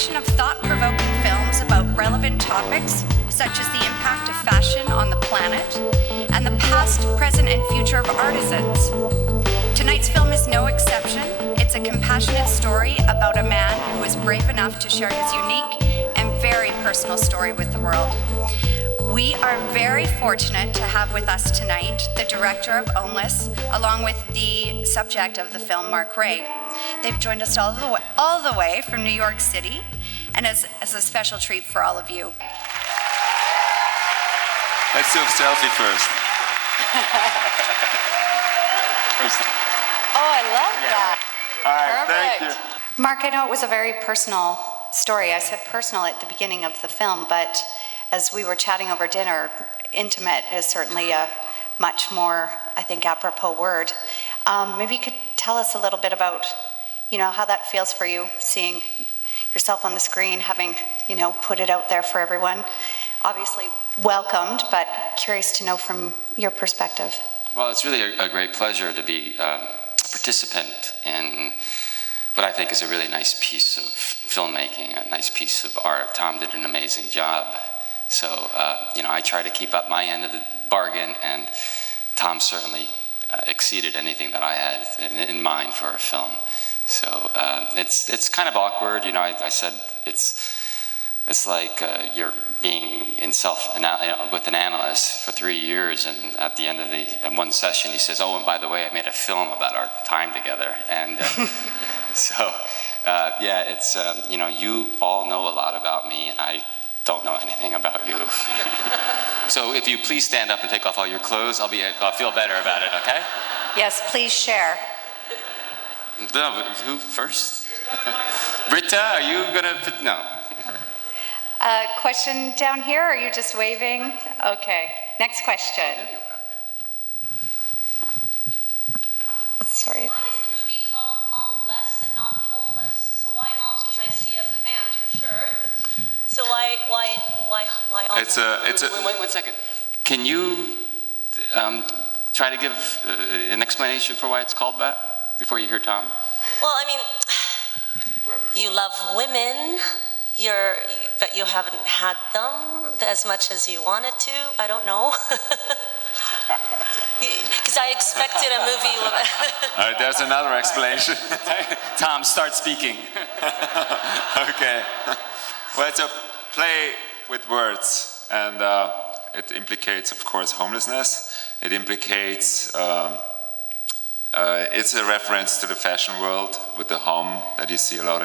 collection of thought-provoking films about relevant topics such as the impact of fashion on the planet and the past, present, and future of artisans. Tonight's film is no exception. It's a compassionate story about a man who was brave enough to share his unique and very personal story with the world. We are very fortunate to have with us tonight the director of Homeless, along with the subject of the film, Mark Reay. They've joined us all the way from New York City, and as a special treat for all of you. Let's do a selfie first. Oh, I love that. All right, Perfect. thank you. Mark, I know it was a very personal story. I said personal at the beginning of the film, but as we were chatting over dinner, intimate is certainly a much more, I think, apropos word. Maybe you could tell us a little bit about, how that feels for you, seeing yourself on the screen, having, put it out there for everyone. Obviously welcomed, but curious to know from your perspective. Well, it's really a great pleasure to be a participant in what I think is a really nice piece of filmmaking, a nice piece of art. Tom did an amazing job. So, I try to keep up my end of the bargain, and Tom certainly exceeded anything that I had in mind for a film. So it's kind of awkward, I said it's like you're being with an analyst for 3 years, and at the end of in one session he says, "Oh, and by the way, I made a film about our time together," and so it's you all know a lot about me, and I don't know anything about you. So if you please stand up and take off all your clothes, I'll feel better about it, okay? Yes, please share. No, who first? Rita, are you gonna, no. Question down here, or are you just waving? Okay, next question. Sorry. Why is the movie called Homeless and not Homeless? So why Homme? Because I see a man for sure. So why Homeless? Wait 1 second. Can you try to give an explanation for why it's called that before you hear Tom? Well, you love women, but you haven't had them as much as you wanted to. I don't know. Because I expected a movie. All right, there's another explanation. Tom, start speaking. Okay. Well, it's a play with words, and it implicates, of course, homelessness. It implicates, it's a reference to the fashion world with the Homme that you see a lot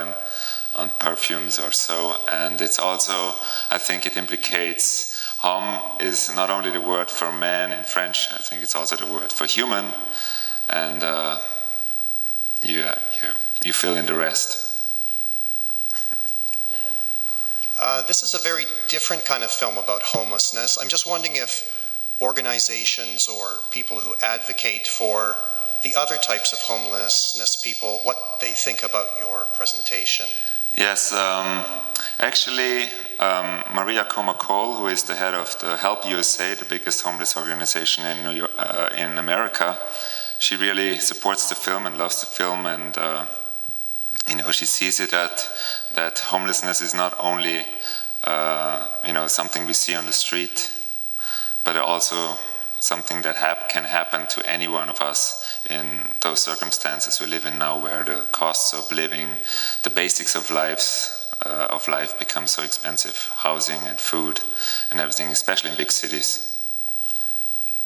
on perfumes or so. And it's also, I think it implicates, Homme is not only the word for man in French, I think it's also the word for human. And you fill in the rest. This is a very different kind of film about homelessness. I'm just wondering if organizations or people who advocate for the other types of homelessness people, what they think about your presentation. Yes, actually, Maria Cole, who is the head of the Help USA, the biggest homeless organization in America, she really supports the film and loves the film, and she sees it that homelessness is not only something we see on the street, but also something that can happen to any one of us in those circumstances we live in now, where the costs of living, the basics of life become so expensive, housing and food and everything, especially in big cities.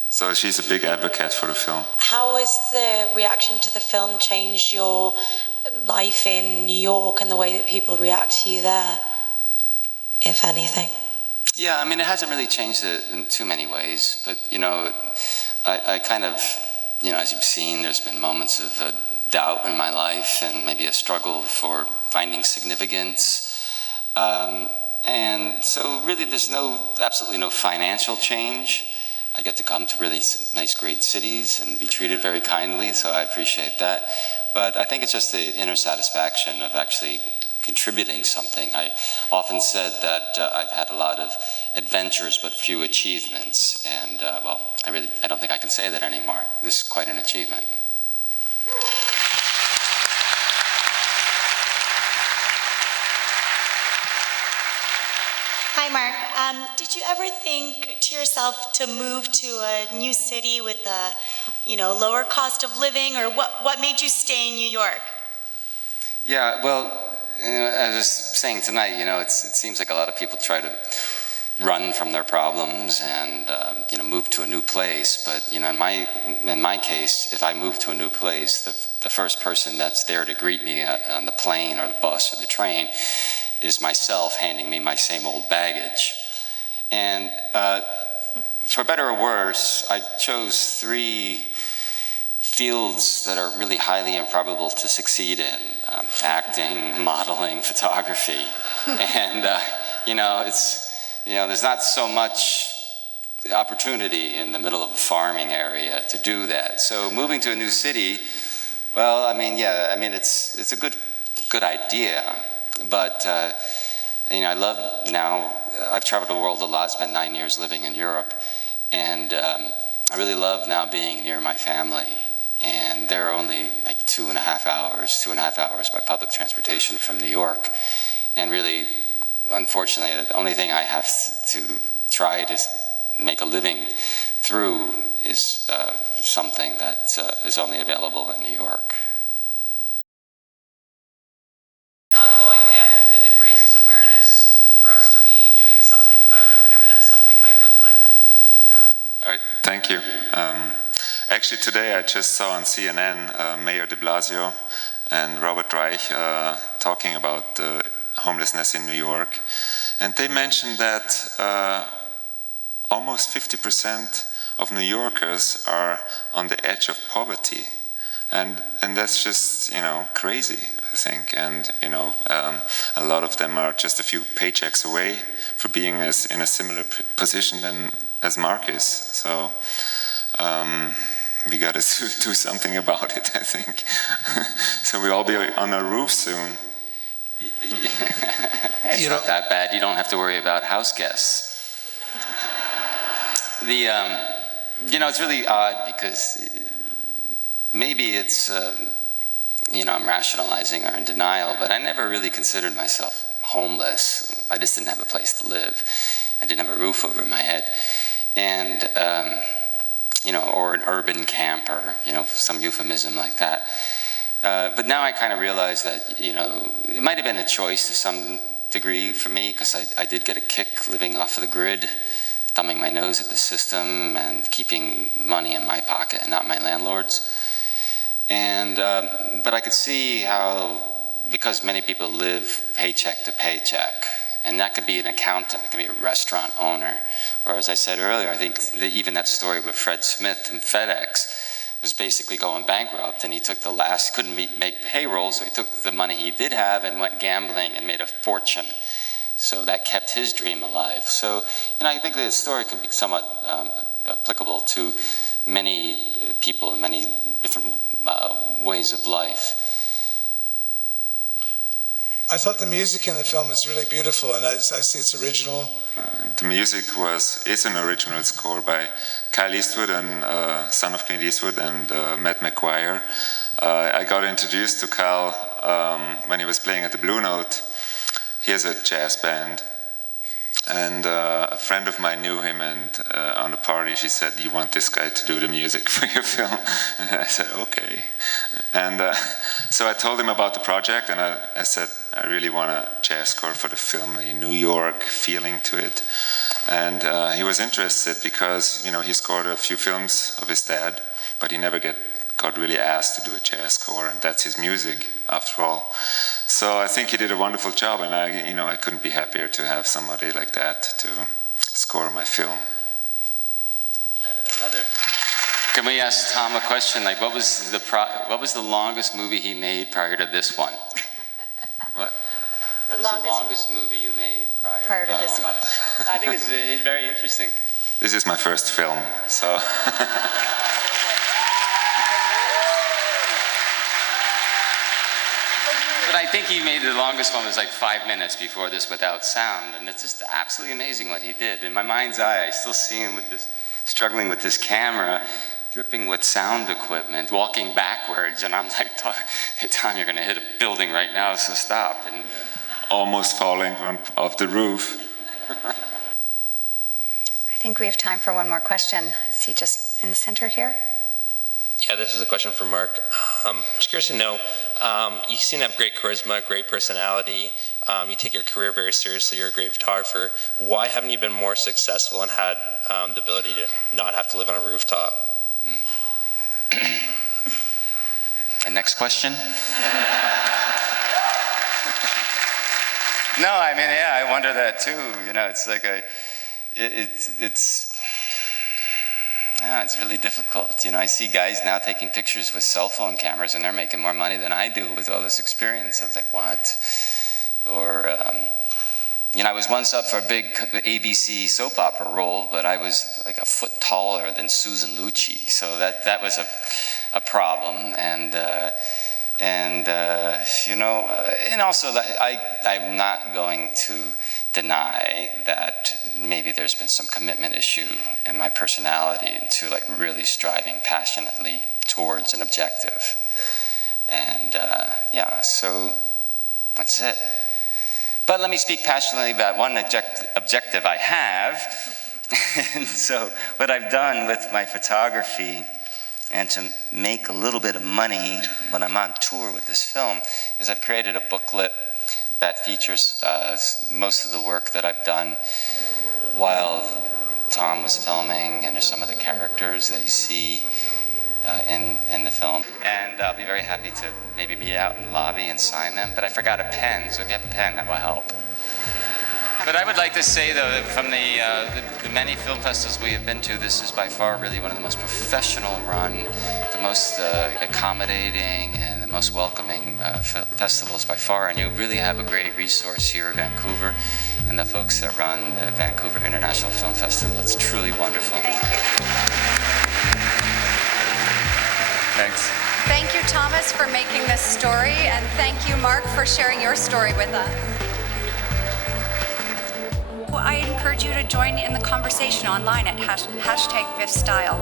So she's a big advocate for the film. How has the reaction to the film changed your life in New York and the way that people react to you there, if anything? Yeah, it hasn't really changed it in too many ways, but I kind of, as you've seen, there's been moments of doubt in my life and maybe a struggle for finding significance. And so really there's absolutely no financial change. I get to come to really nice, great cities and be treated very kindly, so I appreciate that. But I think it's just the inner satisfaction of actually contributing something. I often said that I've had a lot of adventures but few achievements, and I don't think I can say that anymore. This is quite an achievement. Hi, Mark. Did you ever think to yourself to move to a new city with a, lower cost of living, or what made you stay in New York? Yeah, well, I was saying tonight, it seems like a lot of people try to run from their problems and move to a new place. But in my case, if I move to a new place, the first person that's there to greet me on the plane or the bus or the train is myself, handing me my same old baggage. And for better or worse, I chose 3 fields that are really highly improbable to succeed in: acting, modeling, photography. And there's not so much opportunity in the middle of a farming area to do that. So moving to a new city, well, it's a good idea. But I love now. I've traveled the world a lot. Spent 9 years living in Europe, and I really love now being near my family. And they're only like 2.5 hours by public transportation from New York. And really, unfortunately, the only thing I have to try to make a living through is something that is only available in New York. Ongoingly, I hope that it raises awareness for us to be doing something about it, whatever that something might look like. All right, thank you. Actually, today I just saw on CNN Mayor de Blasio and Robert Reay talking about homelessness in New York. And they mentioned that almost 50% of New Yorkers are on the edge of poverty. And that's just, crazy, I think. And, a lot of them are just a few paychecks away for being in a similar position as Mark is. So we got to do something about it, I think. So we'll all be on a roof soon. It's not that bad. You don't have to worry about house guests. It's really odd because maybe it's, I'm rationalizing or in denial, but I never really considered myself homeless. I just didn't have a place to live. I didn't have a roof over my head. And, or an urban camper, some euphemism like that. But now I kind of realize that, it might have been a choice to some degree for me, because I did get a kick living off of the grid, thumbing my nose at the system and keeping money in my pocket and not my landlord's. And but I could see how, because many people live paycheck to paycheck, and that could be an accountant, it could be a restaurant owner, or as I said earlier, I think even that story with Fred Smith from FedEx was basically going bankrupt, and he took couldn't make payroll, so he took the money he did have and went gambling and made a fortune. So that kept his dream alive. So, I think the story could be somewhat applicable to many people in many different ways of life. I thought the music in the film is really beautiful, and I see it's original. The music is an original score by Kyle Eastwood, and son of Clint Eastwood, and Matt McGuire. I got introduced to Kyle when he was playing at the Blue Note. He has a jazz band, and a friend of mine knew him, and on a party she said, "You want this guy to do the music for your film?" And I said, "Okay." And so I told him about the project, and I said, "I really want a jazz score for the film, a New York feeling to it." And he was interested because, he scored a few films of his dad, but he never got really asked to do a jazz score, and that's his music, after all. So I think he did a wonderful job, and I couldn't be happier to have somebody like that to score my film. Can we ask Tom a question? Like, what was the longest movie he made prior to this one? What? What was the longest movie you made prior to this one? I think it's very interesting. This is my first film, so... But I think he made the longest one was like 5 minutes before this without sound, and it's just absolutely amazing what he did. In my mind's eye, I still see him struggling with this camera, dripping with sound equipment, walking backwards, and I'm like, "Hey Tom, you're gonna hit a building right now, so stop." And almost falling off the roof. I think we have time for one more question. Is he just in the center here? Yeah, this is a question for Mark. Just curious to know, you seem to have great charisma, great personality. You take your career very seriously. You're a great photographer. Why haven't you been more successful and had the ability to not have to live on a rooftop? And next question? No, I mean, yeah, I wonder that too. You know, it's like it's really difficult. You know, I see guys now taking pictures with cell phone cameras and they're making more money than I do with all this experience. I was like, what? Or, you know, I was once up for a big ABC soap opera role, but I was like a foot taller than Susan Lucci. So that was a problem. And you know, and also I'm not going to deny that maybe there's been some commitment issue in my personality into like really striving passionately towards an objective. And yeah, so that's it. But let me speak passionately about one objective I have. And so what I've done with my photography and to make a little bit of money when I'm on tour with this film is I've created a booklet that features most of the work that I've done while Tom was filming, and there's some of the characters that you see in the film. And I'll be very happy to maybe meet out in the lobby and sign them, but I forgot a pen, so if you have a pen, that will help. But I would like to say, though, that from the many film festivals we have been to, this is by far really one of the most professional run, the most accommodating, and the most welcoming festivals by far. And you really have a great resource here in Vancouver, and the folks that run the Vancouver International Film Festival. It's truly wonderful. Thank you. Thanks. Thank you, Thomas, for making this story, and thank you, Mark, for sharing your story with us. I encourage you to join in the conversation online at #ViffStyle.